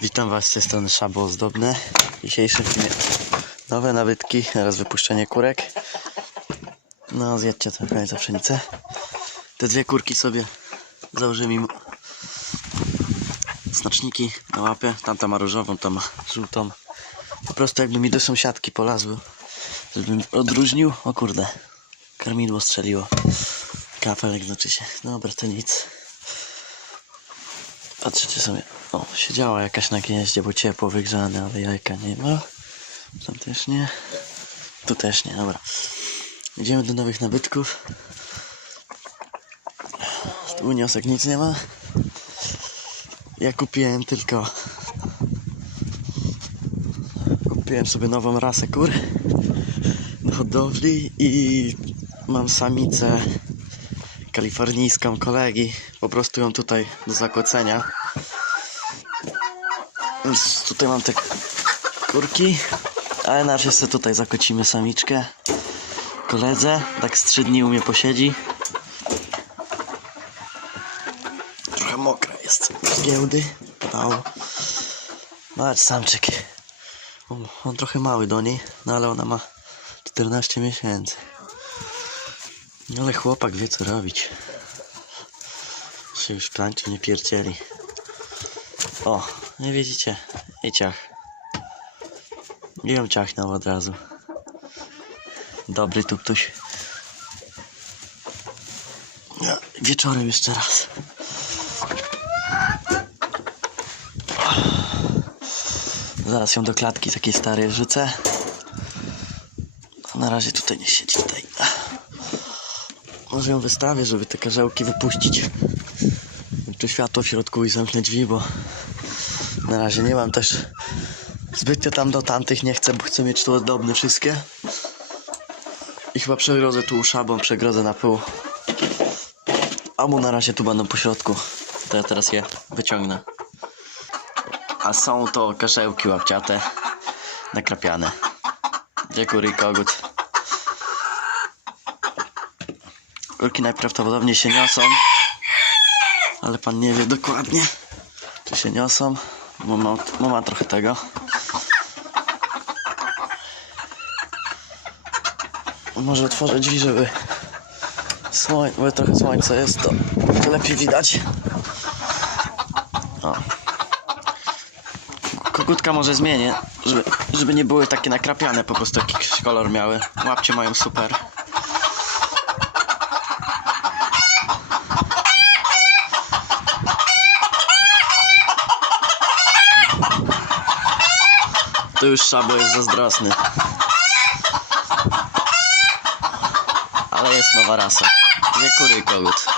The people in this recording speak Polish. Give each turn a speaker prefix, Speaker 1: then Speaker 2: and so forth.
Speaker 1: Witam Was z tej strony Szabo Ozdobne. W dzisiejszym filmie nowe nabytki oraz wypuszczenie kurek. No zjedźcie trochę za pszenicę. Te dwie kurki sobie założymy im znaczniki na łapę. Tamta ma różową, ta ma żółtą. Po prostu jakby mi do sąsiadki polazły, żebym odróżnił. O kurde, karmidło strzeliło. Kafelek znaczy się. Dobra, to nic. Patrzycie sobie, o, siedziała jakaś na gnieździe, bo ciepło wygrzane, ale jajka nie ma. Tam też nie. Tu też nie, dobra. Idziemy do nowych nabytków. Tu wniosek nic nie ma. Ja kupiłem tylko... Kupiłem sobie nową rasę kur do hodowli i mam samicę kalifornijską kolegi. Po prostu ją tutaj do zakłacenia. Więc tutaj mam te kurki, ale na razie sobie tutaj zakocimy samiczkę. Koledze, tak z 3 dni u mnie posiedzi. Trochę mokra jest z giełdy, padało. Patrz samczyk. On, on trochę mały do niej, no ale ona ma 14 miesięcy. Ale chłopak wie co robić. Się już planczy nie pierdzieli. O, nie widzicie? I ciach. I ją ciachnął od razu. Dobry tuptuś. Wieczorem jeszcze raz. Zaraz ją do klatki takiej starej rzucę. Na razie tutaj nie siedzi tutaj. Może ją wystawię, żeby te karzełki wypuścić. Tu światło w środku i zamknę drzwi, bo na razie nie mam też zbytnio tam do tamtych nie chcę, bo chcę mieć tu ozdobne wszystkie. I chyba przegrodzę tu szabą, przegrodzę na pół. A mu na razie tu będą po środku. To ja teraz je wyciągnę. A są to karzełki łapciate, nakrapiane. I kogut. Kurki najprawdopodobniej się niosą, ale pan nie wie dokładnie, czy się niosą, bo ma, trochę tego. Może otworzę drzwi, żeby słoń, bo trochę słońca jest, to, to lepiej widać. O. Kogutka może zmienię, żeby, żeby nie były takie nakrapiane, po prostu jakiś kolor miały. Łapcie mają super. To już szabo jest zazdrosny. Ale jest nowa rasa. Dwie kury kogut.